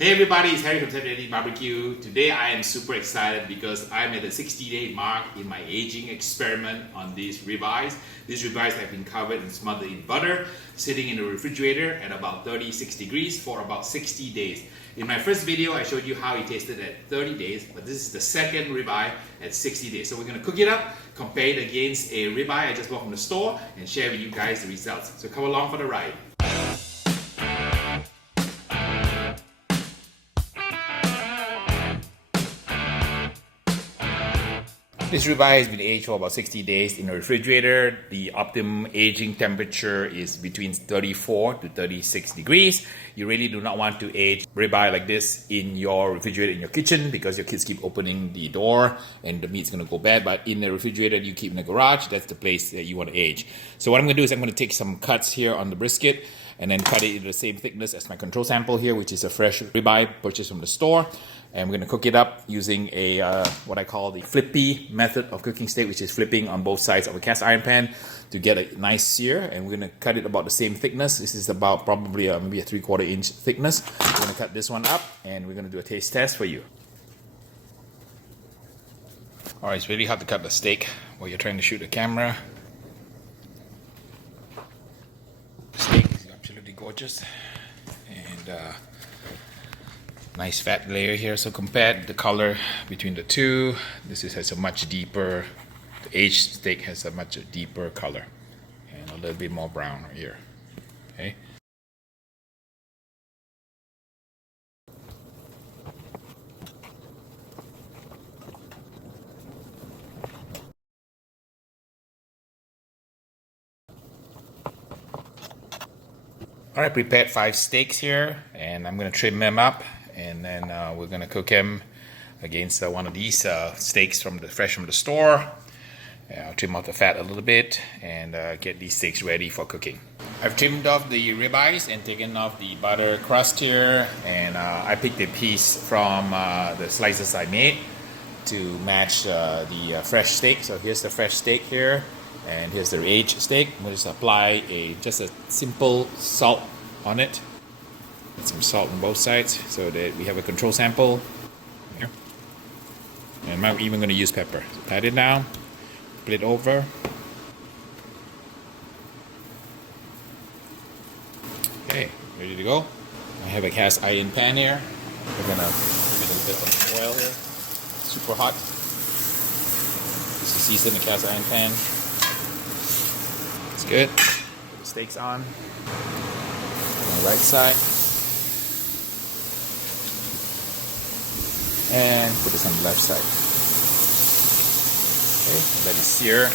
Hey everybody, it's Harry from BBQ. Today I am super excited because I'm at the 60-day mark in my aging experiment on these ribeyes. These ribeyes have been covered and smothered in butter, sitting in the refrigerator at about 36 degrees for about 60 days. In my first video, I showed you how it tasted at 30 days, but this is the second ribeye at 60 days. So we're going to cook it up, compare it against a ribeye I just bought from the store, and share with you guys the results. So come along for the ride. This ribeye has been aged for about 60 days in the refrigerator. The optimum aging temperature is between 34 to 36 degrees. You really do not want to age ribeye like this in your refrigerator in your kitchen because your kids keep opening the door and the meat's going to go bad. But in the refrigerator you keep in the garage, that's the place that you want to age. So what I'm going to do is I'm going to take some cuts here on the brisket and then cut it into the same thickness as my control sample here, which is a fresh ribeye purchased from the store. And we're going to cook it up using a what I call the flippy method of cooking steak, which is flipping on both sides of a cast iron pan to get a nice sear. And we're going to cut it about the same thickness. This is about probably maybe a 3/4 inch thickness. We're going to cut this one up and we're going to do a taste test for you. Alright, it's really hard to cut the steak while you're trying to shoot the camera. The steak is absolutely gorgeous. And nice fat layer here. So compare the color between the two. This has a much deeper, the aged steak has a much deeper color and a little bit more brown here. Okay. Alright, prepared 5 steaks here and I'm going to trim them up. And then we're going to cook them against one of these steaks fresh from the store. I'll trim off the fat a little bit and get these steaks ready for cooking. I've trimmed off the ribeyes and taken off the butter crust here. And I picked a piece from the slices I made to match the fresh steak. So here's the fresh steak here. And here's the aged steak. I'm going to just apply just a simple salt on it. Some salt on both sides so that we have a control sample here. And I'm even going to use pepper. So pat it down, flip it over. Okay, ready to go. I have a cast iron pan here. We're going to give it a bit of oil here. Super hot. This is season the cast iron pan. It's good. Put the steaks on the right side. And put this on the left side. Okay, let it sear.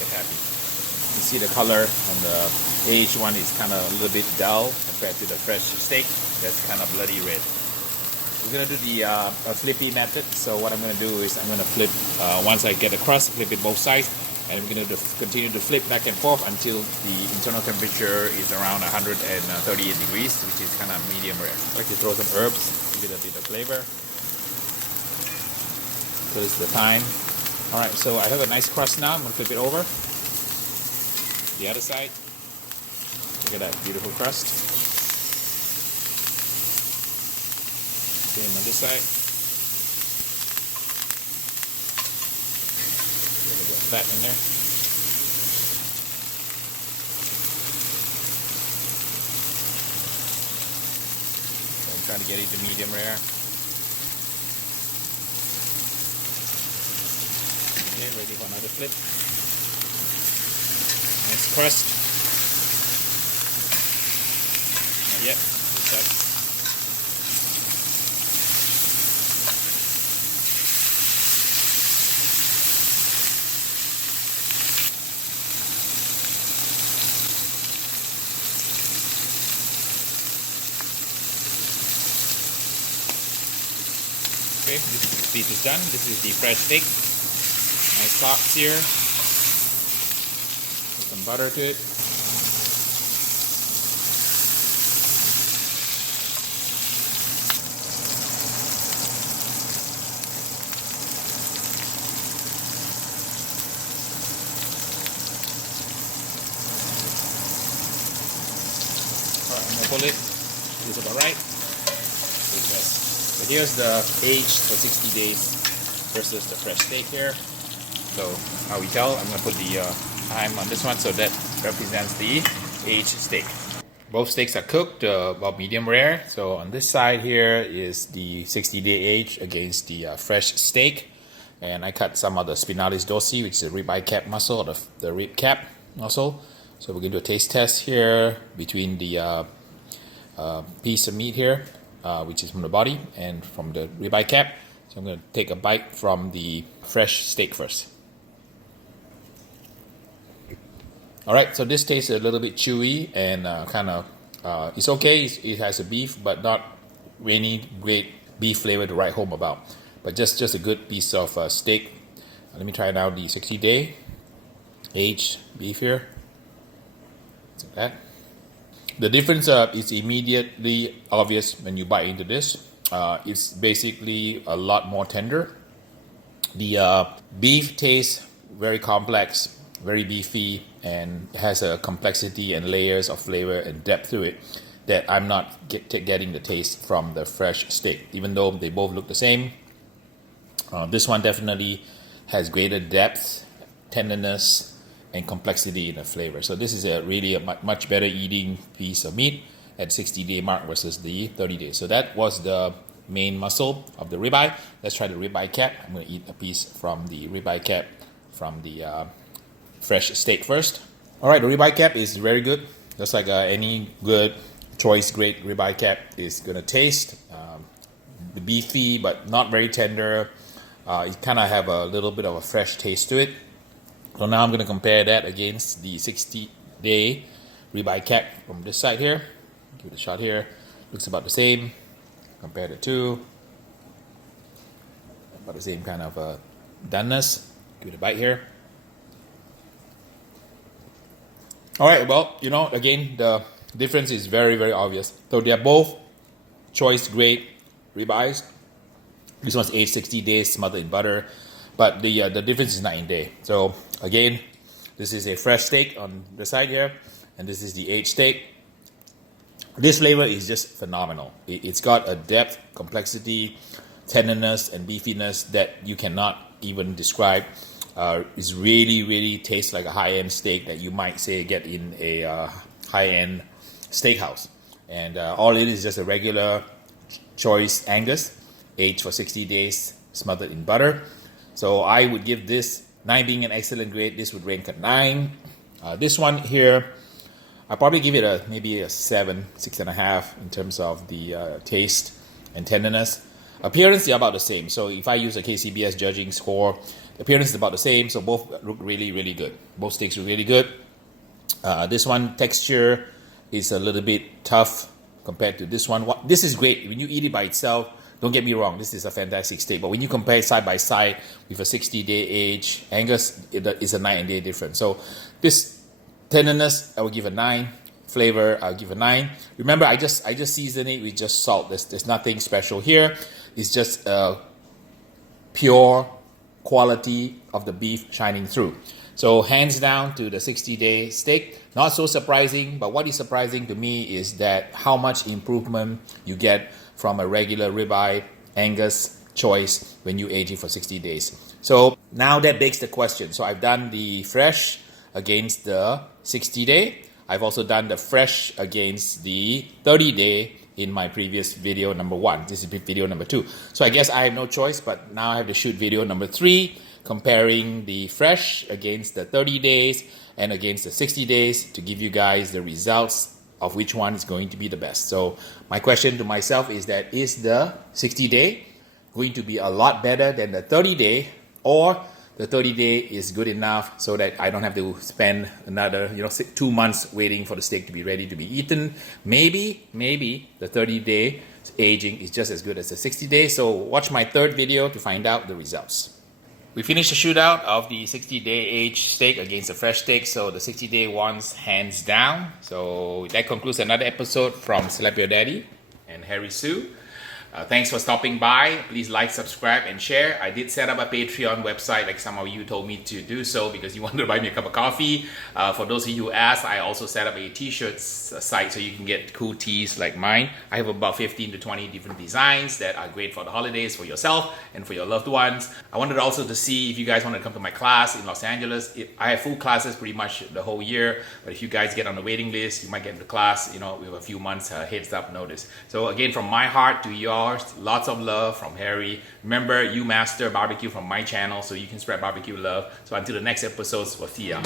Get happy. You see the color on the aged one is kind of a little bit dull compared to the fresh steak. That's kind of bloody red. We're going to do the flippy method. So what I'm going to do is I'm going to flip, once I get the crust, flip it both sides. And we're going to continue to flip back and forth until the internal temperature is around 138 degrees, which is kind of medium rare. I like to throw some herbs, give it a bit of flavor. So this is the time. Alright, so I have a nice crust now. I'm going to flip it over. The other side. Look at that beautiful crust. Same on this side. A little bit of fat in there. So I'm trying to get it to medium rare. Okay, ready for another flip. Nice crust. Not yet. Just that. Okay, this piece is done. This is the fresh steak. Nice top sear. Put some butter to it. Alright, I'm gonna pull it. Is about right. here's the aged for 60 days versus the fresh steak here. So how we tell, I'm going to put the time on this one, so that represents the aged steak. Both steaks are cooked about medium rare. So on this side here is the 60-day age against the fresh steak. And I cut some of the spinalis dorsi, which is the ribeye cap muscle, or the rib cap muscle. So we're going to do a taste test here between the piece of meat here, which is from the body, and from the ribeye cap. So I'm going to take a bite from the fresh steak first. Alright, so this tastes a little bit chewy and kind of, it's okay, it has a beef, but not any great beef flavor to write home about. But just a good piece of steak. Let me try now the 60-day aged beef here. Like that. The difference is immediately obvious when you bite into this. It's basically a lot more tender. The beef tastes very complex, very beefy, and has a complexity and layers of flavor and depth to it that I'm not getting the taste from the fresh steak. Even though they both look the same, this one definitely has greater depth, tenderness, and complexity in the flavor. So this is really a much better eating piece of meat at 60-day mark versus the 30 days. So that was the main muscle of the ribeye. Let's try the ribeye cap. I'm going to eat a piece from the ribeye cap from the fresh steak first. Alright, the ribeye cap is very good. Just like any good choice grade ribeye cap is going to taste. The beefy but not very tender. It kind of have a little bit of a fresh taste to it. So now I'm going to compare that against the 60-day ribeye cap from this side here. Give it a shot here. Looks about the same. Compare the two. About the same kind of doneness. Give it a bite here. Alright, well, you know, again, the difference is very, very obvious. So they are both choice grade ribeyes. This one's aged 60 days, smothered in butter. But the difference is night and day. So again, this is a fresh steak on the side here, and this is the aged steak. This flavor is just phenomenal. It's got a depth, complexity, tenderness, and beefiness that you cannot even describe. It's really, really tastes like a high-end steak that you might say get in a high-end steakhouse. And all it is just a regular choice Angus, aged for 60 days, smothered in butter. So I would give this, 9 being an excellent grade, this would rank at 9. This one here, I'll probably give it maybe a 7, 6.5 in terms of the taste and tenderness. Appearance, they're about the same. So if I use a KCBS judging score, the appearance is about the same. So both look really, really good. Both steaks are really good. This one, texture is a little bit tough compared to this one. This is great. When you eat it by itself, don't get me wrong, this is a fantastic steak. But when you compare it side by side with a 60-day age Angus, it is a night and day difference. So this tenderness, I will give a 9. Flavor, I'll give a 9. Remember, I just season it with just salt. There's nothing special here. It's just pure quality of the beef shining through. So hands down to the 60-day steak. Not so surprising, but what is surprising to me is that how much improvement you get from a regular ribeye Angus choice when you age it for 60 days. So now that begs the question. So I've done the fresh against the 60-day. I've also done the fresh against the 30-day in my previous video number 1. This is video number 2. So I guess I have no choice, but now I have to shoot video number 3, comparing the fresh against the 30 days and against the 60 days to give you guys the results of which one is going to be the best. So my question to myself is that, is the 60-day going to be a lot better than the 30-day, or the 30-day is good enough so that I don't have to spend another 2 months waiting for the steak to be ready to be eaten? Maybe the 30-day aging is just as good as the 60-day. So watch my third video to find out the results. We finished the shootout of the 60-day aged steak against the fresh steak. So the 60-day ones hands down. So that concludes another episode from Slap Your Daddy and Harry Soo. Thanks for stopping by. Please like, subscribe, and share. I did set up a Patreon website, like some of you told me to do so because you wanted to buy me a cup of coffee. For those of you who asked, I also set up a t-shirt site so you can get cool tees like mine. I have about 15 to 20 different designs that are great for the holidays, for yourself and for your loved ones. I wanted also to see if you guys want to come to my class in Los Angeles. I have full classes pretty much the whole year, but if you guys get on the waiting list, you might get into class, with a few months heads up notice. So again, from my heart to yours, lots of love from Harry. Remember, you master barbecue from my channel so you can spread barbecue love. So until the next episodes, we'll see ya.